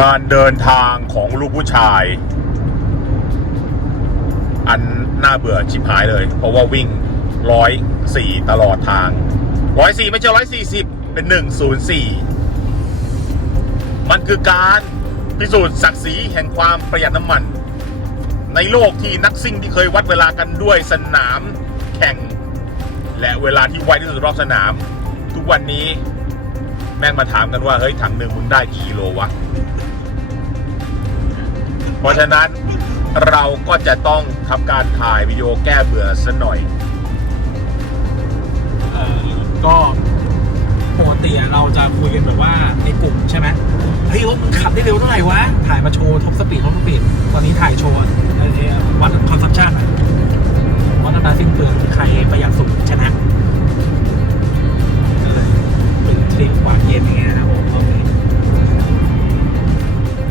การเดินทางของลูกผู้ชาย อันน่าเบื่อชิบหายเลย เพราะว่าวิ่งร้อยสี่ตลอดทางร้อยสี่ไม่ใช่ร้อยสี่สิบเป็นหนึ่งศูนย์สี่มันคือการพิสูจน์ศักดิ์ศรีแห่งความประหยัดน้ำมัน ในโลกที่นักซิ่งที่เคยวัดเวลากันด้วยสนามแข่ง และเวลาที่ไวที่สุดรอบสนาม ทุกวันนี้แม่งมาถามกันว่า เฮ้ยถังหนึ่งมึงได้กี่กิโลวะ เพราะฉะนั้นเราก็จะต้องทำการถ่ายวิดีโอแก้เบื่อสัหน่อย เอ่อก็ปกติเราจะคุยกันแบบว่าในกลุ่มใช่ไหมเฮ้ยรถมึงขับได้เร็วเท่าไหร่วะ ถ่ายมาโชว์ท็อปสปีดท็อปสปีดตอนนี้ถ่ายโชว์เอ่อวัดคอนซัมชันวัดอัตราสิ้นเปลืองใครประหยัดสุดชนะก็เลยเป็นทริปหวานเย็นอย่างเงี้ยนะครับผม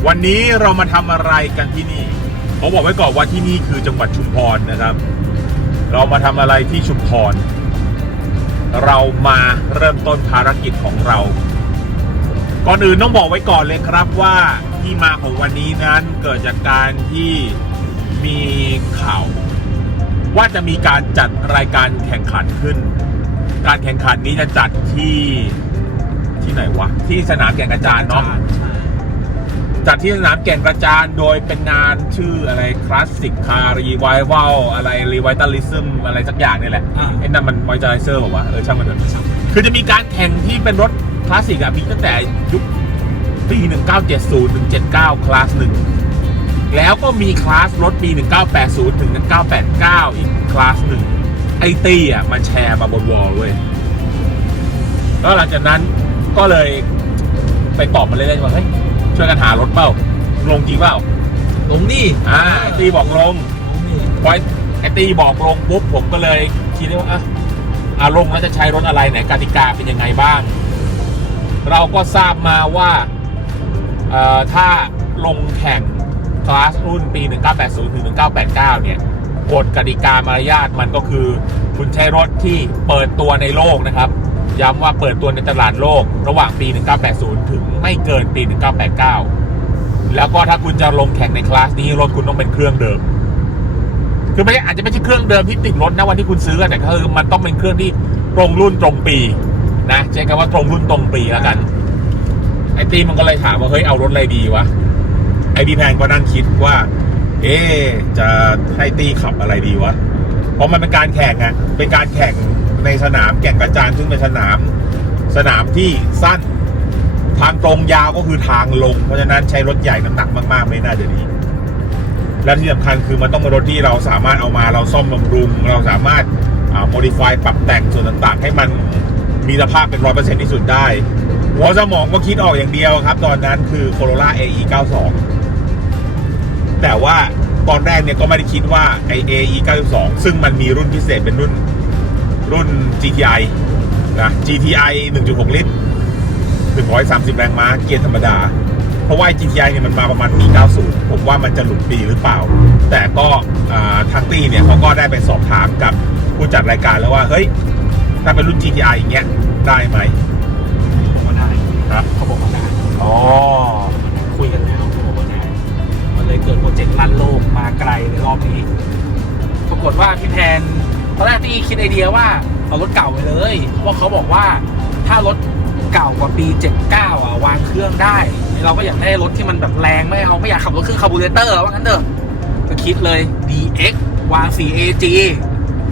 วันนี้เรามาทำอะไรกันที่นี่ผมบอกไว้ก่อนว่าที่นี่คือจังหวัดชุมพรนะครับ เรามาทำอะไรที่ชุมพร เรามาเริ่มต้นภารกิจของเรา ก่อนอื่นต้องบอกไว้ก่อนเลยครับว่าที่มาของวันนี้นั้นเกิดจากการที่มีข่าวว่าจะมีการจัดรายการแข่งขันขึ้น การแข่งขันนี้จะจัดที่ที่ไหนวะ ที่สนามแก่งกระจานเนาะ จัดที่สนามแก่งกระจานโดยเป็นงานชื่ออะไรคลาสสิกคารีไววัลอะไรรีไวตัลิซึมอะไรสักอย่างนี่แหละอ่า ไอ้นั่นมันไวจ a เซอร์บอกว่าวะเออช่างมันเถอะช่างคือจะมีการแข่งที่เป็นรถคลาสสิกอะมีตั้งแต่ยุคปี 1970ถึง79 คลาสหนึ่งแล้วก็มีคลาสรถปี 1980ถึง1989 อีกคลาสหนึ่งไอตี้อะมันแชร์มาบนวอลเว้ย แล้วหลังจากนั้นก็เลยไปตอบมาเล่นๆว่าเฮ้ย ช่วยกันหารถเปล่า ลงจริงเปล่า ลงนี่อ่าไอตีบอกลงลงนี่พอไอตีบอกลงปุ๊บผมก็เลยคิดว่าอะอาลงแล้วจะใช้รถอะไรไหนกติกาเป็นยังไงบ้าง เราก็ทราบมาว่าเอ่อถ้าลงแข่งคลาสรุ่นปี 1980ถึง1989 เนี่ยกฎกติกามารยาทมันก็คือ คุณใช้รถที่เปิดตัวในโลกนะครับ ย้ำว่าเปิดตัวในตลาดโลกระหว่างปี 1980 ถึงไม่เกินปี 1989 แล้วก็ถ้าคุณจะลงแข่งในคลาสนี้รถคุณต้องเป็นเครื่องเดิม คือไม่ใช่อาจจะไม่ใช่เครื่องเดิมที่ติดรถนะวันที่คุณซื้อแต่คือมันต้องเป็นเครื่องที่ตรงรุ่นตรงปีนะใช้คำว่าตรงรุ่นตรงปีแล้วกัน ไอตีมันก็เลยถามว่าเฮ้ยเอารถอะไรดีวะไอดีแพนก็นั่งคิดว่า เอ๊จะให้ตีขับอะไรดีวะ เพราะมันเป็นการแข่งอะเป็นการแข่ง ในสนามแก่งกระจานซึ่งเป็นสนาม สนามที่สั้น ทางตรงยาวก็คือทางลง เพราะฉะนั้นใช้รถใหญ่น้ำหนักมาก ๆ ไม่น่าจะดี และที่สำคัญคือมันต้องเป็นรถที่เราสามารถเอามาเราซ่อมบำรุง เราสามารถอ่า modify ปรับแต่งส่วนต่างๆ ให้มันมีสภาพเป็นร้อยเปอร์เซ็นต์ที่สุดได้หัวสมองก็คิดออกอย่างเดียวครับ ตอนนั้นคือ Corolla AE 92แต่ว่าตอนแรกเนี่ยก็ไม่ได้คิดว่าไอ AE 92ซึ่งมันมีรุ่นพิเศษเป็นรุ่น รุ่น GTI นะ GTI 1.6 ลิตร 130 แรงม้าเกียร์ธรรมดา เพราะว่า GTI เนี่ยมันมาประมาณปี 90 ผมว่ามันจะหลุดปีหรือเปล่า แต่ก็อ่าทางตี้เนี่ยเขาก็ได้ไปสอบถามกับผู้จัดรายการแล้วว่า เฮ้ย ถ้าเป็นรุ่น GTI อย่างเงี้ยได้ไหมบอกว่าได้ครับเขาบอกว่าได้อ๋อคุยกันแล้วเขาบอกว่าได้มันเลยเกิดโปรเจกต์ลั่นโลกมาไกลในรอบนี้ ปรากฏว่าพี่แพน ตอนแรกพี่คิดไอเดียว่าเอารถเก่าไปเลยเพราะว่าเขาบอกว่าถ้ารถเก่ากว่าปี 79 อะ วางเครื่องได้ เราก็อยากได้รถที่มันแบบแรงไม่เอาไม่อยากขับรถเครื่องคาร์บูเรเตอร์ว่างั้นเถอะก็คิดเลย DX วาง 4AG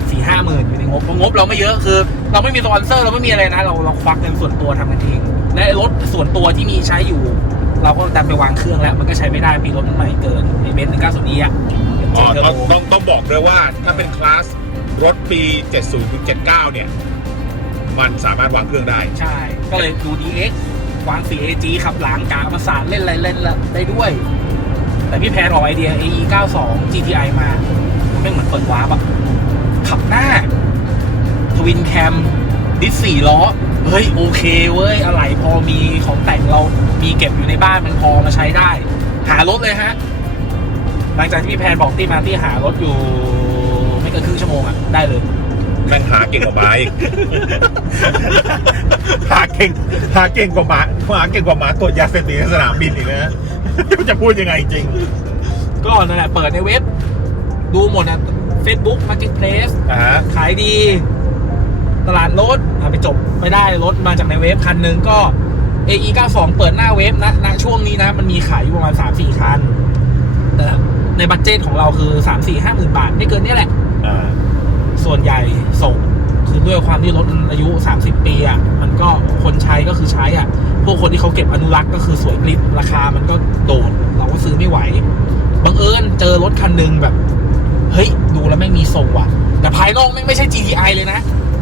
สี่ห้าหมื่นอยู่ในงบเพราะงบเราไม่เยอะคือ เราไม่มีสปอนเซอร์เราไม่มีอะไรนะ เราเราควักเงินส่วนตัวทำกันเองและรถส่วนตัวที่มีใช้อยู่ เราก็ดันไปวางเครื่องแล้ว มันก็ใช้ไม่ได้ปีรถมันใหม่เกินไอเบนซ์หนึ่งเก้าศูนย์นี้อะอ๋อเทอร์ต้องโบต้องต้องบอกด้วยว่าถ้าเป็นคลาส รถปี 70ถึง79 เนี่ย มันสามารถวางเครื่องได้ ใช่ ก็เลยดู DX วาง 4AG ขับหลังกลางประสานเล่นอะไรเล่นละได้ด้วย แต่พี่แพนออกไอเดีย AE 92 GTI มาไม่เหมือนเปิดวาร์ปอะขับหน้า ทวินแคม ดิสสี่ล้อ เฮ้ย โอเคเว้ย อะไรพอมีของแต่งเรามีเก็บอยู่ในบ้านมันพอมาใช้ได้ หารถเลยฮะ หลังจากที่พี่แพนบอกตี้มาตี้หารถอยู่ กินครึ่งชั่วโมงอะได้เลย แม่งหาเก่งกว่าหมาอีก หาเก่งหาเก่งกว่าหมาหาเก่งกว่าหมาตรวจยาเสพติดในสนามบินอีกนะจะพูดยังไงจริง ก็นั่นแหละเปิดในเว็บ ดูหมดนะ Facebook Marketplace อ่าขายดี ตลาดรถอะไปจบไม่ได้รถมาจากในเว็บคันหนึ่งก็ AE 92เปิดหน้าเว็บนะณช่วงนี้นะ มันมีขายอยู่ประมาณ3-4คันแต่ในบัตเจตของเราคือ3-4 5หมื่นบาท ไม่เกินเนี้แหละอ่า ส่วนใหญ่ส่งคือด้วยความที่รถมันอายุ 30 ปีอะมันก็คนใช้ก็คือใช้อะ พวกคนที่เขาเก็บอนุรักษ์ก็คือสวยกริบราคามันก็โดด เราก็ซื้อไม่ไหวบังเอิญเจอรถคันหนึ่งแบบ เฮ้ย ดูแล้วไม่งมีทรงว่ะ แต่ภายนอกไม่งไม่ใช่ GTI เลยนะ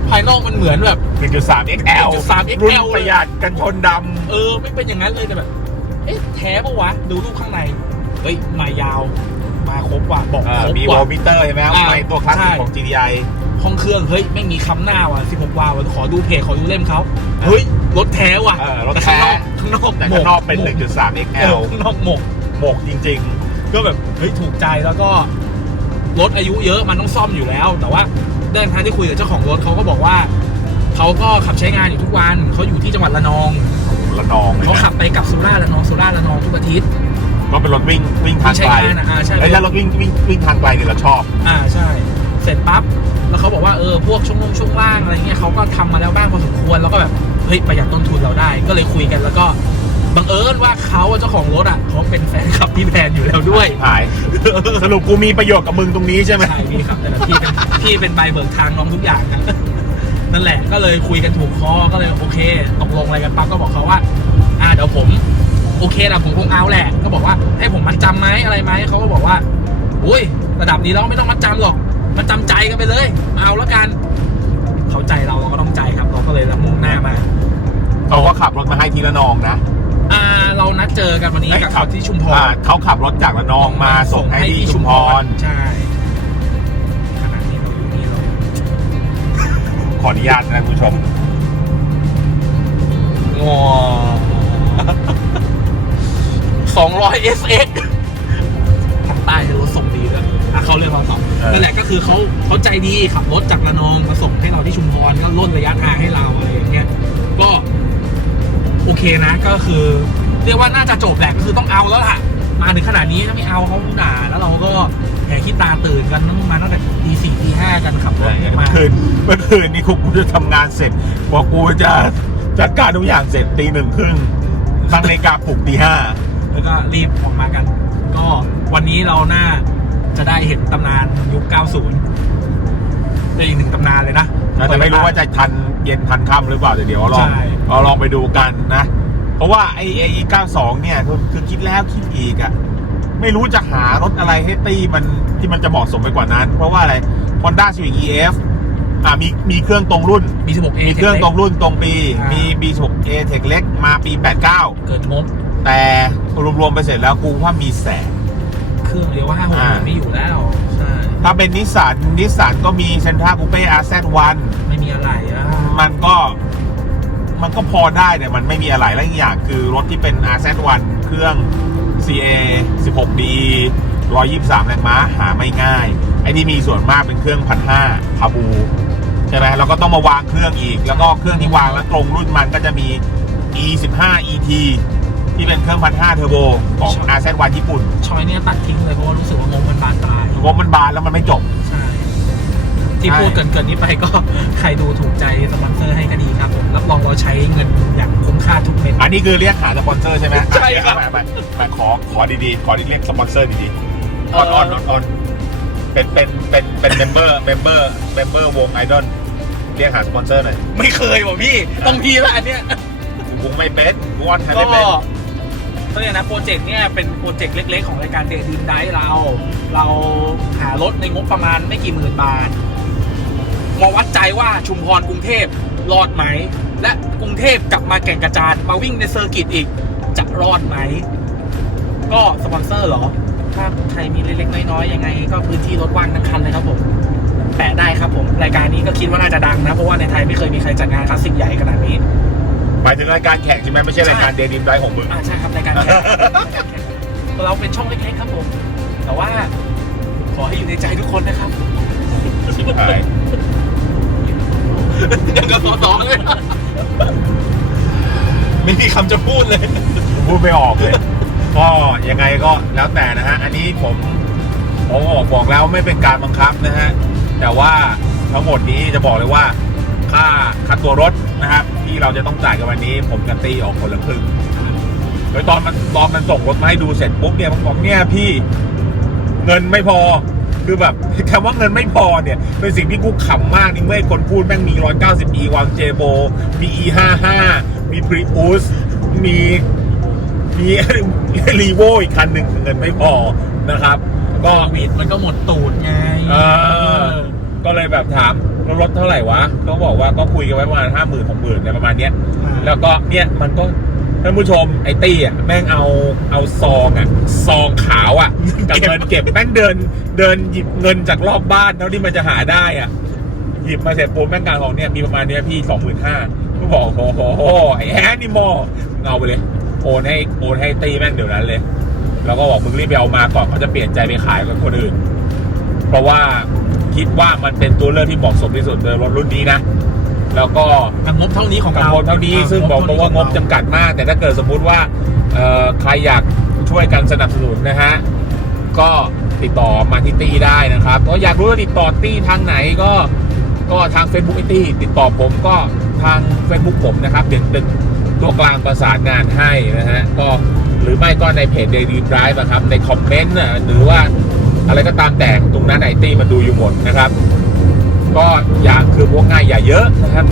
ภายนอกมันเหมือนแบบ1.3 XL 1.3 XL รุ่นประหยัดกันชนดเออ ไม่เป็นอย่างนั้นเลยแต่แบบ เอ๊ะแท้ปะวะ ดูรูปข้างใน เฮ้ย มายาว มาครบว่ะบอกำอ่าครบมีวอว่ะ ลมิเตอร์ใช่ไหมครับอ่าในตัวคลาสสิกใช่ ของ GDI ห้องเครื่องเฮ้ยไม่มีคำหน้าว่ะ16วาล์วขอดูเพจขอดูเล่มเขาเฮ้ยรถแท้ว่ะเออรถแต่แท้ข้างนอกข้างนอกแต่หมข้างนอกเป็น หม1.3 เอ XL อข้างนอกหมก หมกจริง ก็แบบเฮ้ยถูกใจแล้วก็รถอายุเยอะมันต้องซ่อมอยู่แล้ว แต่ว่าเดินทางที่คุยกับเจ้าของรถเขาก็บอกว่าเขาก็ขับใช้งานอยู่ทุกวันเขาอยู่ที่จังหวัดระนองๆระนองเลยเขานะขับไปกลับสุราษฎร์ระนองสุราษฎร์ระนองทุกอาทิตย์ ก็เป็นรถวิ่งวิ่งทางใช้ไกลงานอะอ่าใช่ ไอ้ยถ้ารถวิ่งวิ่งวิ่งทางไกลเนี่ยเราชอบ อ่าใช่ เสร็จปั๊บแล้วเขาบอกว่าเออพวกช่วงลงช่วงล่างอะไรเงี้ยเขาก็ทำมาแล้วบ้างพอสมควรแล้วก็แบบเฮ้ยประหยัดต้นทุนเราได้ ก็เลยคุยกันแล้วก็บังเอิญว่าเขาเจ้าของรถอะเขาเป็นแฟนคลับพี่แพนอยู่แล้วด้วยหาย สรุปกูมีประโยชน์กับมึงตรงนี้ใช่ไหม ใช่พี่ครับแต่ละพี่เป็นพี่เป็นใบเบิกทางน้องทุกอย่างครับนั่นแหละก็เลยคุยกันถูกคอก็เลยโอเค ตกลงอะไรกันปั๊บก็บอกเขาว่า อ่าเดี๋ยวผม โอเคแหละผมคงเอาแหละ ก็บอกว่าให้ผมมัดจำไหมอะไรไหมเขาก็บอกว่าอุ้ยระดับนี้เราไม่ต้องมัดจำหรอกมัดจำใจกันไปเลย เอาแล้วกัน เขาใจเราเราก็ต้องใจครับ เราก็เลยมุ่งหน้ามาเขาก็ขับรถมาให้ทีละนองนะอ่าเรานัดเจอกันวันนี้กับขับที่ชุมพรอ่าเขาขับรถจากระนองมาส่งให้ที่ชุมพรใช่ขณะนี้เราอยู่นี่เราขออนุญาตนะคุณผู้ชมงอ สองร้อย SX ทางใต้รถส่งดีเลยอะเขาเรียกมาต่อเออ นั่นแหละก็คือเขาเขาใจดีขับรถจากระนองมาส่งให้เราที่ชุมพรก็ลดระยะทางให้เราอะไรอย่างเงี้ยก็ โอเคนะก็คือ เรียกว่าน่าจะจบแหละก็คือต้องเอาแล้วล่ะ มาถึงขนาดนี้ถ้าไม่เอาเขาด่าแล้วเราก็แห่ขี้ตาตื่นกันตั้งมาตั้งแต่ตีสี่ตีห้ากันขับรถเมื่มา อคืนเมื่อคืนนี่กูจะทำงานเสร็จพอกูจะจัดการทุกอย่างเสร็จตีหนึ่งครึ่งตั้งนาฬิกาปลุกตีห้า แล้วก็รีบออกมากัน ก็วันนี้เราน่าจะได้เห็นตำนานยุค 90 เป็นอีกหนึ่งตำนานเลยนะแต่ไม่รู้ว่าจะทันเย็นทันค่ำหรือเปล่าเดี๋ยวเดี๋ยวลองใช่เราลองไปดูกันนะ เพราะว่าไอ้ไอ้92เนี่ยคือคือคิดแล้วคิดอีกอะไม่รู้จะหารถอะไรให้ตีมันที่มันจะเหมาะสมไปกว่านั้น เพราะว่าอะไร Honda Civic EF อ่ามีมีเครื่องตรงรุ่นมี 16A มีเครื่องตรงรุ่นตรงปีอ่ามีมี B16A Tech เล็กมาปี 89 เกิดงบ แต่รวมๆไปเสร็จแล้วกูว่ามีแสน เครื่องเรียกว่าห้าหกอ่า ไม่อยู่แล้ว ใช่ ถ้าเป็นนิสสันนิสสันก็มีเซนท r าคูเป้ RZ1 ไม่มีอะไรอะมันก็มันก็พอได้แต่มันไม่มีอะไรและอีกอย่างคือรถที่เป็น RZ1 เครื่อง CA 16D 123 แรงม้าหาไม่ง่าย ไอ้ที่มีส่วนมากเป็นเครื่องพันห้าคาบูใช่ไหมแล้วก็ต้องมาวางเครื่องอีก แล้วก็เครื่องที่วางแล้วตรงรุ่นมันก็จะมี E15 ET ที่เป็นเครื่องพันห้าเทอร์โบของ RZ1 ญี่ปุ่นชอยเนี่ยตัดทิ้งเลยเพราะว่ารู้สึกว่างบมันบานปลายงบมันบานแล้วมันไม่จบ ใช่ ที่ใช่พูดเกินเกินๆนี้ไปก็ใครดูถูกใจสปอนเซอร์ให้ก็ดีครับผมรับรองเราใช้เงินอย่างคุ้มค่าทุกเม็ดอันนี้คือเรียกหาสปอนเซอร์ใช่ไหมใช่ครับไม่ไม่ไม่ขอขอดีๆขอเรียกสปอนเซอร์ดีๆออนออนออนออนเป็นเป็นเป็นเป็นเมมเบอร์เมมเบอร์เมมเบอร์วงไอดอลเรียกหาสปอนเซอร์หน่อยไม่เคยว่ะพี่ต้องพี่ละอันเนี้ยกูไม่เป็นกูออนใครก็ไม่เป็น เขาเรียกนะโปรเจกต์เนี่ยเป็นโปรเจกต์เล็ก ๆ ของรายการเดดินไดเรา เราหารถในงบประมาณไม่กี่หมื่นบาทมาวัดใจว่าชุมพรกรุงเทพรอดไหม และกรุงเทพกลับมาแก่งกระจานมาวิ่งในเซอร์กิตอีกจะรอดไหม ก็สปอนเซอร์เหรอ ถ้าใครมีเล็กๆน้อยๆยังไง ก็พื้นที่รถว่างทั้งคันเลยครับผมแปะได้ครับผม รายการนี้ก็คิดว่าน่าจะดังนะ เพราะว่าในไทยไม่เคยมีใครจัดงานคลาสสิกใหญ่ขนาดนี้ หมายถึงรายการแข่งใช่ไหมไม่ใช่รายการเดนิมไดของมึง อ่าใช่ครับรายการแข่งรายการแข่งเราเป็นช่องเล็กๆครับผม แต่ว่าขอให้อยู่ในใจทุกคนนะครับชิบหายยังกับต่อๆเลยไม่มีคำจะพูดเลย พูดไม่ออกเลย ก็ยังไงก็แล้วแต่นะฮะ อันนี้ผมผมบอกบอกแล้วไม่เป็นการบังคับนะฮะ แต่ว่าทั้งหมดนี้จะบอกเลยว่า ค่าค่าตัวรถนะครับ ที่เราจะต้องจ่ายกันวันนี้ ผมกับตีออกคนละครึ่งโดยตอนมันตอนมันส่งรถมาให้ดูเสร็จปุ๊บเนี่ยมันบอกเนี่ยพี่เงินไม่พอคือแบบคำว่าเงินไม่พอเนี่ยเป็นสิ่งที่กูขำมากนี่เมื่อคนพูดแม่งมี 190e วางเจโบมี e55 มีพรีอุสมีมีรีโวอีกคันหนึ่งเงินไม่พอนะครับ ก็โควิดมันก็หมดตูดไง เออ ก็เลยแบบถามรถเท่าไหร่วะเขาบอกว่าก็คุยกันไว้ประมาณห้าหมื่นหกหมื่นในประมาณเนี้ย แล้วก็เนี่ยมันก็ท่านผู้ชมไอ้ตี้อะแม่งเอาเอาซองอะซองขาวอะกับเงินเก็บแม่งเดินเดินหยิบเงินจากรอบบ้านเท่าที่มันจะหาได้อะหยิบมาเสร็จปุ๊บแม่งกลางของเนี่ยมีประมาณเนี้ยพี่สองหมื่นห้าก็บอกโอ้โหไอ้แฮนนี่มอเอาไปเลยโอนให้โอนให้ตี้แม่งเดี๋ยวนั้นเลยแล้วก็บอกมึงรีบไปเอามาก่อนเขาจะเปลี่ยนใจไปขายกับคนอื่น เพราะว่า คิดว่ามันเป็นตัวเลือกที่เหมาะสมที่สุดในรถรุ่นนี้นะ แล้วก็กับงบเท่านี้ของกับเรางบเท่านี้ซึ่งบอกตรงว่างบจำกัดมาก แต่ถ้าเกิดสมมุติว่าเอ่อใครอยากช่วยกันสนับสนุนนะฮะก็ติดต่อมาที่ตี้ได้นะครับก็อยากรู้ว่าติดต่อตี้ทางไหนก็ก็ทาง Facebook ไอตี้ติดต่อผมก็ทาง Facebook ผมนะครับเดี๋ยวเป็นตัวกลางประสานงานให้นะฮะก็หรือไม่ก็ในเพจ Daily Drive นะครับในคอมเมนต์น่ะหรือว่า อะไรก็ตามแต่ตรงนั้นไอตี้มันดูอยู่หมดนะครับ ก็อย่าคือพวกง่ายอย่าเยอะนะครับ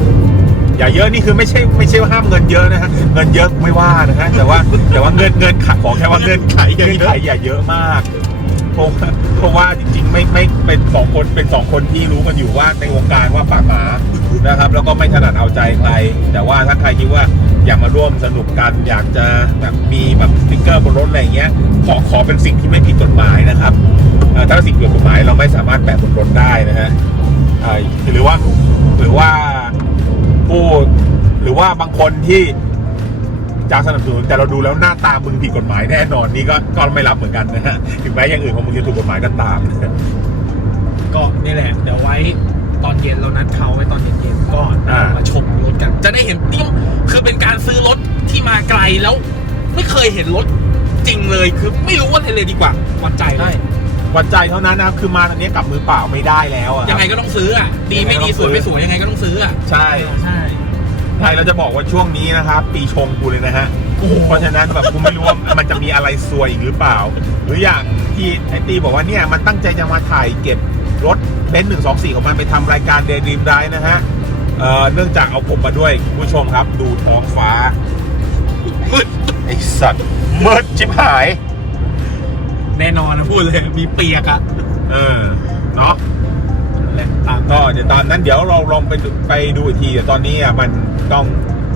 อย่าเยอะนี่คือไม่ใช่ไม่ใช่ว่าห้ามเงินเยอะนะฮะเงินเยอะไม่ว่านะฮะแต่ว่าแต่ว่าเงินเงินขัดขอแค่ว่าเงินไขเงินไขอย่าเยอะมากเพราะว่าเพราะว่าจริงๆ ไม่ไม่เป็นสองคนเป็นสองคนที่รู้กันอยู่ว่าในวงการว่าปากหมานะครับ แล้วก็ไม่ถนัดเอาใจใคร แต่ว่าถ้าใครคิดว่าอยากมาร่วมสนุกกันอยากจะแบบมีแบบสติ๊กเกอร์บนรถอะไรเงี้ยขอขอเป็นสิ่งที่ไม่ผิดกฎหมายนะครับ ถ้าสิ่งผิดกฎหมายเราไม่สามารถแปะบนรถได้นะฮะเอ่อหรือว่าหรือว่าผู้หรือว่าบางคนที่จะสนับสนุนแต่เราดูแล้วหน้าตามึงผิดกฎหมายแน่นอนนี่ก็ก็ไม่รับเหมือนกันนะฮะถึงแม้อย่างอื่นของมึงจะถูกกฎหมายก็ตาม ก็นี่แหละ เดี๋ยวไว้ตอนเย็นเรานัดเขาไว้ตอนเย็นๆก็อ่ามาชมรถกัน จะได้เห็นนี่คือเป็นการซื้อรถที่มาไกลแล้ว ไม่เคยเห็นรถจริงเลยคือไม่รู้ว่าเลยดีกว่าวัดใจเลใช่ย วัดใจเท่านั้นนะครับคือมาตอนนี้กลับมือเปล่าไม่ได้แล้วอะยังไงก็ต้องซื้ออะดีไม่ดีสวยไม่สวยยังไงก็ต้องซื้ออะใช่ใช่ใช่เราจะบอกว่าช่วงนี้นะครับ ปีชงกูเลยนะฮะโอ้โหเพราะฉะนั้นแบบกูไม่รู้ว่ามันจะมีอะไรซวยอีกหรือเปล่า หรืออย่างที่ไอตีบอกว่าเนี่ยมันตั้งใจจะมาถ่ายเก็บรถเบนซ์หนึ่งสองสี่ของมันไปทำรายการเดย์ดีมได้นะฮะเอ่อเนื่องจากเอาผมมาด้วยคุณผู้ชมครับ ดูท้องฟ้ามืดไอสัตว์มืดชิบหาย แน่นอนนะพูดเลยมีเปียกอะเออเนาะแหละตามก็เดี๋ยวตอนนั้นเดี๋ยวเราลองไปดูไปดูอีกทีเดี๋ยวตอนนี้อะมันต้อง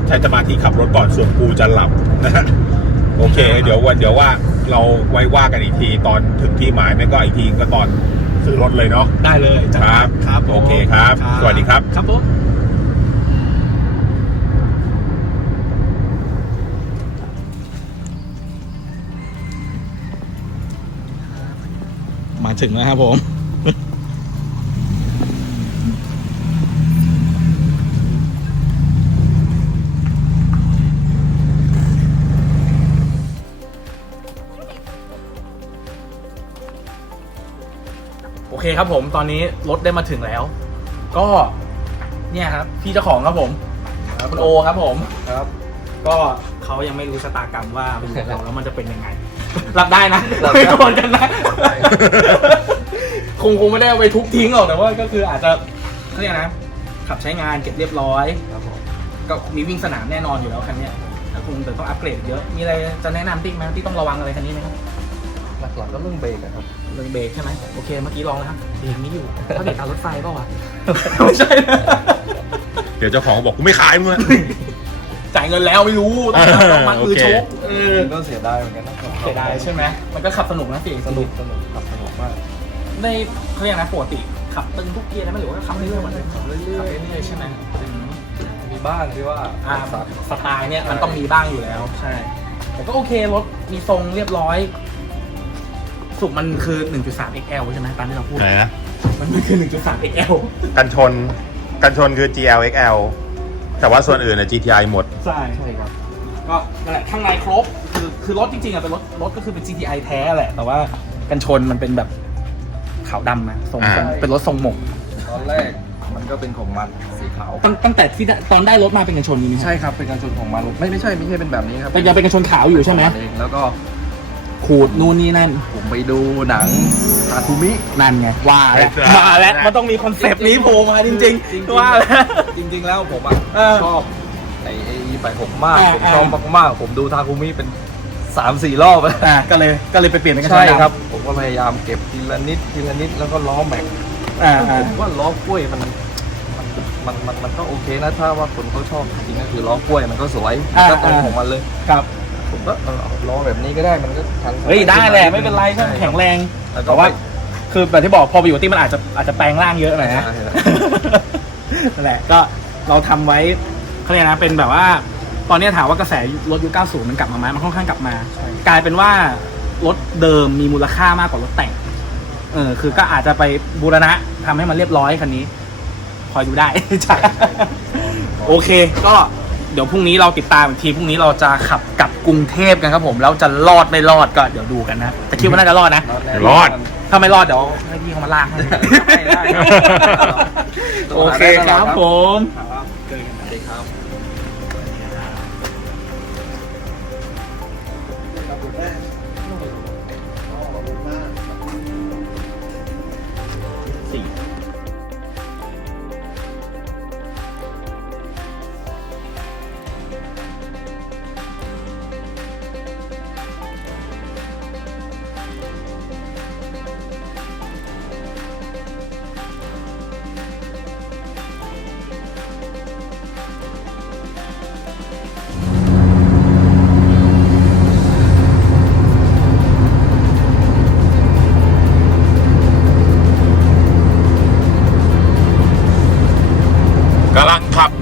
ใช้สมาธิขับรถก่อนส่วนกูจะหลับนะฮะโอเค เดี๋ยววันเดี๋ยวว่าเราไว้ว่ากันอีกทีตอนถึงที่หมายไม่ก็อีกทีก็ตอนซื้อรถเลยเนาะได้เลยจัดครับ ครับผมโอเคครับ สวัสดีครับ ครับผม ถึงแล้วครับผม โอเคครับผมตอนนี้รถได้มาถึงแล้ว ก็เนี่ยครับ พี่เจ้าของครับผมคุณโอครับผม ครับ ก็เขายังไม่รู้ชะตากรรมว่าไปอยู่กับเราแล้วมันจะเป็นยังไง รับได้นะรับได้ ไม่โดนกันนะ คงคงไม่ได้เอาไปทุบทิ้งหรอกแต่ว่าก็คืออาจจะเขาเรียกนะ ขับใช้งานเก็บเรียบร้อย ครับผม ก็มีวิ่งสนามแน่นอนอยู่แล้วคันเนี้ยแต่คงแต่ต้องอัปเกรดเยอะ มีอะไรจะแนะนำติ๊กไหมที่ต้องระวังอะไรคันนี้ไหมครับหลักๆก็เรื่องเบรกอะครับ เรื่องเบรกใช่ไหมโอเคเมื่อกี้ลองแล้วครับเบรกไม่อยู่เขาเบรกตามรถไฟเปล่าวะ ไม่ใช่นะ เดี๋ยวเจ้าของบอกกูไม่ขายมึงอะ จ่ายเงินแล้วไม่รู้ต้องต้องมัดมือชกเออ ก็เสียดายเหมือนกันนะครับ เสียดายใช่ไหมมันก็ขับสนุกนะเสียงสนุกสนุกขับสนุกมากได้เขาเรียกนะปกติขับตึงทุกเกียร์นะไม่หรือว่าขับเรื่อยๆมันขับเรื่อยๆขับเรื่อยๆใช่ไหมอืมมีบ้างที่ว่าอ่าสัตว์สไตล์เนี่ยมันต้องมีบ้างอยู่แล้วใช่แต่ก็โอเครถมีทรงเรียบร้อย สุกมันคือ 1.3 XL ใช่ไหมตามที่เราพูดไหนนะมันคือ 1.3 XL กันชนกันชนคือ GLXL แต่ว่าส่วนอื่นอะ GTI หมด ใช่ใช่ครับ ก็นั่นแหละข้างในครบ คือคือรถจริงๆอะเป็นรถรถก็คือเป็น GTI แท้แหละ แต่ว่ากันชนมันเป็นแบบขาวดำนะทรงอ่า ทรงเป็นรถทรงหมกตอนแรกมันก็เป็นของมันสีขาว ตั้งตั้งแต่ที่ได้ตอนได้รถมาเป็นกันชนนี้ไหมใช่ครับเป็นการชนของมันไม่ไม่ใช่ไม่ใช่เป็นแบบนี้ครับเป็นยังเป็นกันชนขาวอยู่ใช่ไหมของนเองแล้วก็ขูดนู่นนี่นั่นผมไปดูหนังทาคุมิ นั่นไงว่าแล้วเออมาแล้วมันต้องมีคอนเซปต์นี้โผล่มาจริงๆว่าแล้ว จริง ๆ แล้วผมอะเออชอบไอ้ไอ้ไปหกมาก อ่าผมชอบมากๆผมดูทาคุมิเป็น สามสี่รอบแล้วอ่าก็เลยก็เลยไปเปลี่ยนเป็นกันชนใช่ดำครับ ผมก็พยายามเก็บทีละนิดทีละนิดแล้วก็ล้อแม็กอ่าอ่า ผมว่าล้อกล้วยมันมันมันมันมันก็โอเคนะถ้าว่าคนเขาชอบจริงๆก็คือล้อกล้วยมันก็สวยมันก็ตรงของมันเลย ครับผมก็เออเอาล้อแบบนี้ก็ได้มันก็ทันเฮ้ยได้แหละไม่เป็นไรใช่แข็งแรงแล้วก็แต่ว่า คือแบบที่บอกพอไปอยู่ที่มันอาจจะอาจจะแปลงร่างเยอะหน่อยนะ ใช่ครับนั่นแหละก็เราทำไว้เขาเรียกนะเป็นแบบว่า ตอนนี้ถามว่ากระแสรถยุค90 มันกลับมาไหมมันค่อนข้างกลับมาใช่กลายเป็นว่ารถเดิมมีมูลค่ามากกว่ารถแต่ง เออ คือก็อาจจะไปบูรณะทำให้มันเรียบร้อยคันนี้ คอยดูได้จ้ะโอเค ก็เดี๋ยวพรุ่งนี้เราติดตามอีกทีพรุ่งนี้เราจะขับกลับกรุงเทพกันครับผม แล้วจะรอดไม่รอดก็เดี๋ยวดูกันนะแต่คิดว่าน่าจะรอดนะ รอด ถ้าไม่รอดเดี๋ยวให้พี่เขามาลากให้ได้ได้โอเคครับผมครับเจอกันสวัสดีครับ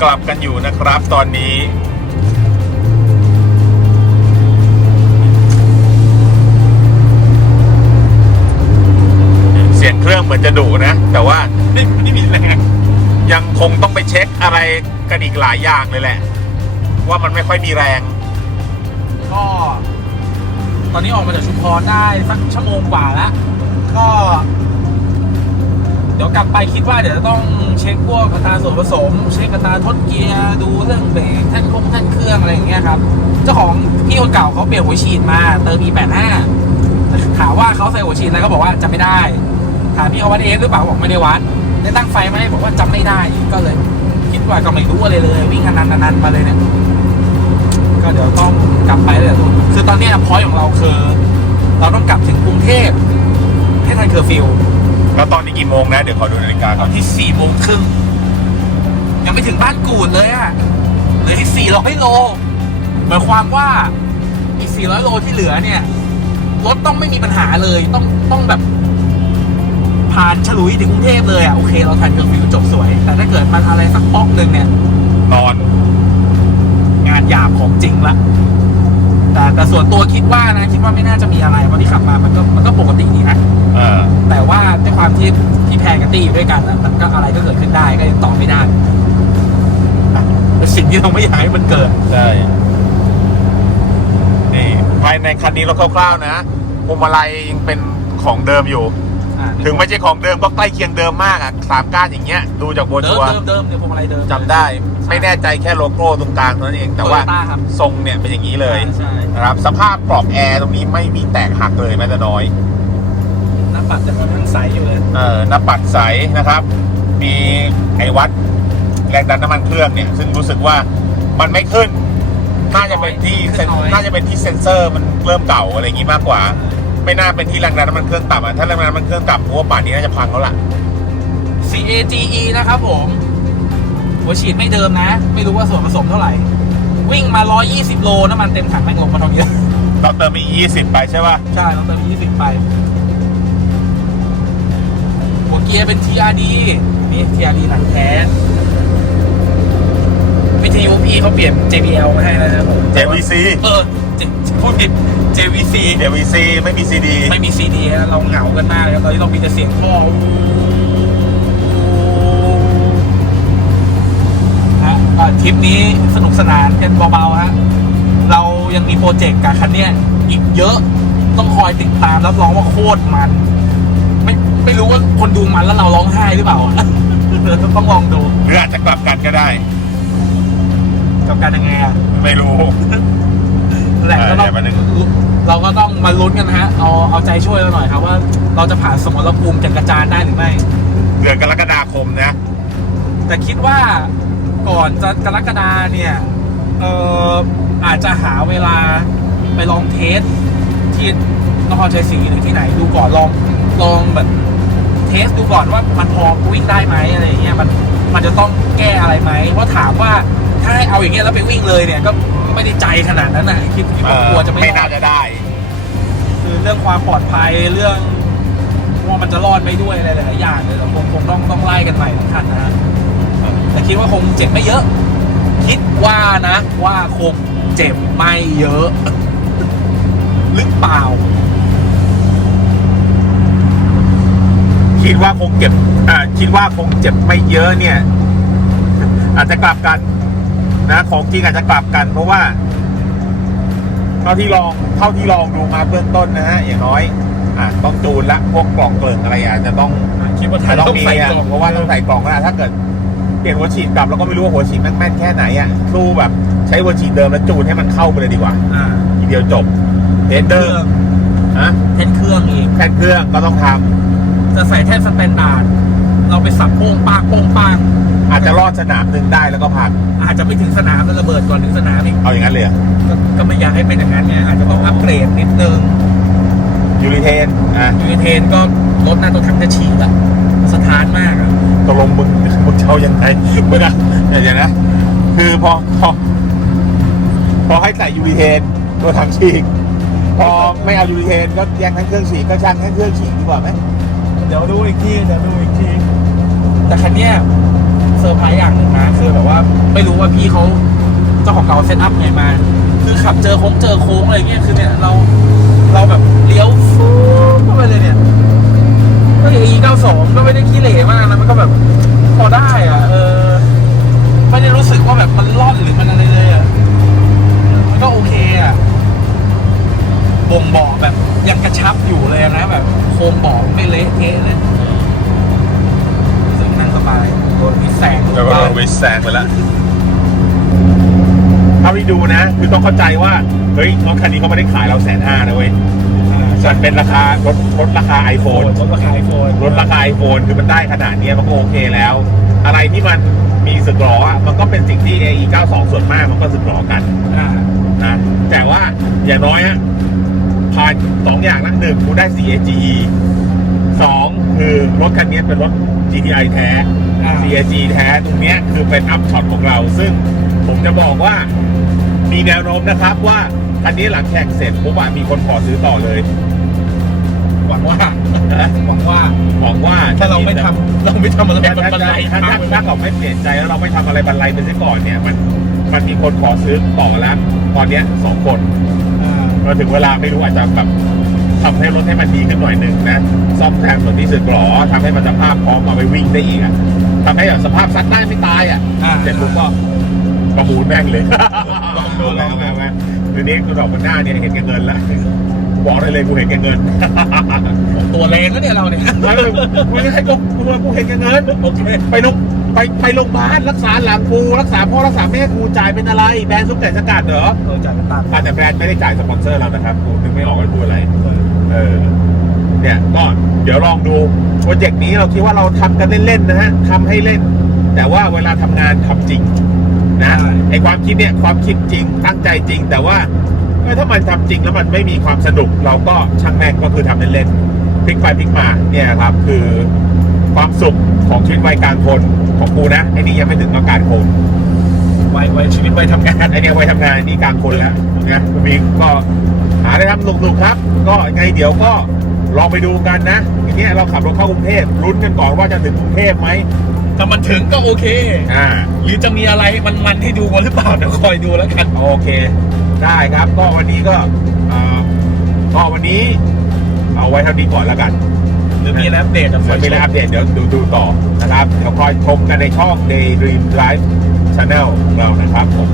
ลับกลับกันอยู่นะครับตอนนี้ เสียงเครื่องเหมือนจะดุนะ แต่ว่าไม่ไม่มีแรงยังคงต้องไปเช็คอะไรกันอีกหลายอย่างเลยแหละ ว่ามันไม่ค่อยมีแรง ก็ตอนนี้ออกมาจากชุมพรได้สักชั่วโมงกว่าแล้ว ก็ เดี๋ยวกลับไปคิดว่าเดี๋ยวจะต้องเช็คพวกอัตราส่วนผสม เช็คอัตราทดเกียร์ดูเรื่องเบรกท่านคงท่านเครื่องอะไรอย่างเงี้ยครับ เจ้าของพี่คนเก่าเขาเปลี่ยนหัวฉีดมาเติม E85 ถามว่าเขาใส่หัวฉีดอะไรก็บอกว่าจำไม่ได้ ถามพี่เขาวัดเองหรือเปล่าบอกไม่ได้วัดได้ตั้งไฟไหมบอกว่าจำไม่ได้ก็เลย คิดว่าก็ไม่รู้อะไรเลย วิ่งนานๆๆมาเลยเนี่ยก็เดี๋ยวต้องกลับไปเลยทุกคือตอนนี้พอยของเราคือ เราต้องกลับถึงกรุงเทพให้ทันเคอร์ฟิว แล้วตอนนี้กี่โมงนะ เดี๋ยวขอดูนาฬิกาตก่ออนนที่สี่โมงครึ่งยังไม่ถึงบ้านกูดเลยอะเหลือที่สี่ร้อยโลหมายความว่าอีกสี่ร้อยโลที่เหลือเนี่ยรถต้องไม่มีปัญหาเลยต้องต้องแบบ ผ่านฉลุยถึงกรุงเทพเลยอะโอเค เราทันเคอร์ฟิวจบสวย แต่ถ้าเกิดมันอะไรสักป๊อกหนึ่งเนี่ย นอน งานหยาบของจริงละ แต่แต่ส่วนตัวคิดว่านะคิดว่าไม่น่าจะมีอะไรวันที่ขับมามันก็มันก็ปกติดีนะเออแต่ว่าด้วยความที่ที่แพรกับตี้อยู่ด้วยกันนะมันก็อะไรก็เกิดขึ้นได้ก็ยังตอบไม่ได้อะเป็นสิ่งที่เราไม่อยากให้มันเกิด ใช่นี่ภายในคันนี้เราคร่าวๆนะพวงมาลัยยังเป็นของเดิมอยู่ อะถึงไม่ใช่ของเดิมก็ใกล้เคียงเดิมมากอะสามก้านอย่างเงี้ย ดูจากโบเดิชัมวร์เดิมเดิมเดี๋ยวพวงมาลัยเดิมจำได้ ไม่แน่ใจแค่โลโก้ตรงกลางเท่านั้นเองแต่ว่า Toyota ครับ ทรงเนี่ยเป็นอย่างนี้เลยใช่นะครับสภาพปลอกแอร์ตรงนี้ไม่มีแตกหักเลยแม้แต่น้อย หน้าปัดจะค่อนข้างใสอยู่เลยเออหน้าปัดใสนะครับ มีไอวัดแรงดันน้ำมันเครื่องเนี่ย ซึ่งรู้สึกว่ามันไม่ขึ้น น่าจะเป็นที่เซนน่าจะเป็นที่เซ็นเซอร์มันเริ่มเก่าอะไรอย่างงี้มากกว่า ไม่น่าเป็นที่แรงดันน้ำมันเครื่องต่ำอะถ้าแรงดันน้ำมันเครื่องต่ำผมว่าป่านนี้น่าจะพังแล้วล่ะ CAGE นะครับผม หัวฉีดไม่เดิมนะ ไม่รู้ว่าส่วนผสมเท่าไหร่ วิ่งมา 120 โลน้ำมันเต็มถังแม่งลงมาทองเยอะ เราเติมมี20ไปใช่ป่ะ ใช่เราเติม20 ไป หัวเกียร์เป็น TRD นี่ TRD หนังแท้วิทยุพี่เขาเปลี่ยน JBL มาให้แล้วนะครับผม JVC เออ J- พูดผิด JVC JVC ไม่มี CD ไม่มี CD นะเราเหงากันมากเลยตอนนี้เรามีแต่เสียงท่อฮะก็ทริปนี้สนุกสนานกันเบาๆฮะเราโปรเจกต์กับคันเนี้ยอีกเยอะต้องคอยติดตามรับรองว่าโคตรมัน ไม่ไม่รู้ว่าคนดูมันแล้วเราร้องไห้หรือเปล่าต้องลองดูหรืออาจจะกลับกันก็ได้กับการยังไงอะไม่รู้แหละก็ต้องเออเดี๋ยวมานึงเราก็ต้องมาลุ้นกันนะฮะ เอาเอาใจช่วยเราหน่อยครับว่าเราจะผ่านสมรภูมิจักรจานได้หรือไม่เดือนกรกฎาคมนะ แต่คิดว่า ก่อนจะกรกฎาเนี่ยเอออาจจะหาเวลาไปลองเทสที่นครชัยศรีหรือที่ไหนดูก่อนลองลองแบบเทสดูก่อนว่ามันพอวิ่งได้ไหมอะไรอย่างเงี้ยมันมันจะต้องแก้อะไรไหมเพราะถามว่าถ้าให้เอาอย่างเงี้ยแล้วไปวิ่งเลยเนี่ยก็ไม่ได้ใจขนาดนั้นนะคิดคิดเอว่าอกลัวจะไม่ไม่รน่าอดจะได้ คือเรื่องความปลอดภัยเรื่องว่ามันจะรอดไปด้วยอะไรหลายๆอย่างเลยเราคงคงต้องต้องไล่กันใหม่ทั้งคันนะฮะ แต่คิดว่าคงเจ็บไม่เยอะ คิดว่านะว่าคงเจ็บไม่เยอะ หรือเปล่า คิดว่าคงเก็บอ่าคิดว่าคงเจ็บไม่เยอะเนี่ย อาจจะกลับกันนะของจริงอาจจะกลับกัน เพราะว่าเท่าที่ลองเท่าที่ลองดูมาเบื้องต้นนะฮะอย่างน้อยอะต้องจูนละพวกกล่องเกลิ่งอะไรอาจจะต้องคิดว่าอาจจะต้ต้อองงมีใส่อะกล่องเพราะว่าต้องใส่กล่องนะถ้าเกิดเปลี่ยนหัวฉีดกลับแล้วก็ไม่รู้ว่าหัวฉีดแม่นแม่นแค่ไหนอะสู้แบบใช้หัวฉีดเดิมแล้วจูนให้มันเข้าไปเลยดีกว่าอ่าทีเดียวจบเทนเคเดอรื่อร์งฮะแท่นเครื่องอีกแค่เครื่องก็ต้องทำจะใส่แท่นสแตนดาร์ดเราไปสับโป้งปากโป้งปากอาจจะรอดสนามหนึ่งได้แล้วก็พักอาจจะไม่ถึงสนามแล้วระเบิดก่อนถึงสนามอีกเอาอย่างนั้นเลยเหรอก็ก็ไม่อยากให้เป็นอย่างนั้นไงอาจจะต้องอัปเกรดนิดนึงยูริเทนอะยูเทนก็รถหน้าตัวถังจะฉีกอะสถานมากอะ ตกลงมึงมึงจะเอายังไงมึงอะเดี๋ยวนะ คือพอพอพอให้ใส่ยูริเทนตัวถังฉีกพอไม่เอายูริเทนก็แยกทั้งเครื่องฉีกก็ช่างทั้งเครื่องฉีกดีกว่าไหมเดี๋ยวดูอีกทีเดี๋ยวดูอีกทีแต่คันเนี้ยเซอร์ไพรส์อย่างหนึ่งนะคือแบบว่า ไม่รู้ว่าพี่เขาเจ้าของเก่าเซตอัพไงมา คือขับเจอโค้งเจอโค้งอะไรเงี้ยคือเนี่ยเราเราแบบเลี้ยวฟูเข้าไปเลยเนี่ย ก็อย่าง E 9 2 ก็ไม่ได้ขี้เหร่มากนะมันก็แบบพอได้อะเออไม่ได้รู้สึกว่าแบบมันร่อนหรือมันอะไรเลยอะมันก็โอเคอะบ่งบอกแบบยังกระชับอยู่เลยนะแบบโครงบอกไม่เละเทะเลยรู้สึกนั่งสบายโดนพิษแสงแล้วก็วิสแซงไปแล้วเท่าที่ดูนะ คือต้องเข้าใจว่า เฮ้ยรถคันนี้เขาไม่ได้ขายเราแสนห้านะเว้ยอ่า มันเป็นราคารถรถราคาโฟ iPhone นลดราคาไอโฟนรถราคา iPhone คือมันได้ขนาดเนี้ยมันก็โอเคแล้ว อะไรที่มันมีสึกหรออะมันก็เป็นสิ่งที่ AE 92 ส่วนมากมันก็สึกหรอกันอ่านะแต่ว่าอย่างน้อยฮะผ่านสองอย่างละหนึ่งกูได้ 4AGE สองคือรถคันนี้เป็นรถ GTI แท้ อ่า CAG แท้ตรงเนี้ยคือเป็นอัพช็อตของเรา ซึ่งผมจะบอกว่ามีแนวโน้มนะครับว่า คันนี้หลังแข่งเสร็จปุ๊บอะมีคนขอซื้อต่อเลย หวังว่านะหวังว่าหวังว่าถ้าเราไม่ทำเราไม่ทำอะไรถ้ามันถ้าบันไดถ้าถ้าถ้าเราไม่เปลี่ยนใจแล้วเราไม่ทำอะไรบรรลัยไปซะก่อนเนี่ยมันมันมีคนขอซื้อต่อแล้ว ตอนเนี้ยสองคนอ่ามาถึงเวลาไม่รู้อาจจะแบบทำให้รถให้มันดีขึ้นหน่อยหนึ่งนะซ่อมแซมส่วนที่สึกหรอทำให้มันสภาพพร้อมมาไปวิ่งได้อีกอะทำให้แบบสภาพซัดได้ไม่ตายอะอ่า เสร็จปุ๊บก็ประมูลแม่งเลยลองดูลองดูเอาไงทีนี้กูดอกบนหน้าเนี่ยเห็นแก่เงินแล้ว บอกได้เลยกูเห็นแก่เงินตัวแรงก็เนี่ยเราเนี่ยไม่เลยกูจะให้กูกูกูเห็นแก่เงินโอเคไปโรงไปไปโรงพยาบาลรักษาหลังกูรักษาพ่อรักษาแม่กูจ่ายเป็นอะไรแบรนด์ซุปแต่สกัดเหรอเออจ่ายเป็นตังค์อาจจะแบรนด์ไม่ได้จ่ายสปอนเซอร์เรานะครับกูนึกไม่ออกว่าพูดอะไรเออเนี่ยก็เดี๋ยวลองดูโปรเจกต์นี้เราคิดว่าเราทำกันเล่นๆนะฮะทำให้เล่น แต่ว่าเวลาทำงานทำจริงนะไอความคิดเนี่ยความคิดจริงตั้งใจจริง แต่ว่า เอ้ยถ้ามันทำจริงแล้วมันไม่มีความสนุก เราก็ช่างแม่งก็คือทำเล่นๆพลิกไปพลิกมาเนี่ยครับ คือความสุขของชีวิตวัยกลางคนของกูนะไอ้นี่ยังไม่ถึงกลางคนไว้ไว้ชีวิตไว้ทำงานไอ้เนี่ยวัยทำงานนี่กลางคนแล้วนะมีก็หาได้ทำหนุกๆครับ ก็ไงเดี๋ยวก็ลองไปดูกันนะทีเนี้ยเราขับรถเข้ากรุงเทพลุ้นกันก่อนว่าจะถึงกรุงเทพไหมถ้ามันถึงก็โอเค อ่า หรือจะมีอะไรมันมันๆให้ดูกันหรือเปล่าเดี๋ยวคอยดูแล้วกัน โอเค ได้ครับก็วันนี้ก็อ่าก็วันนี้เอาไว้เท่านี้ก่อนแล้วกันหรือมีอะไรอัปเดตเดี๋ยวคเดี๋อยยวมีอะไรอัปเดตเดี๋ยวดูดูต่อนะครับ เดี๋ยวคอยชมกันในช่อง Daydream Drive Channel ของเรานะครับผม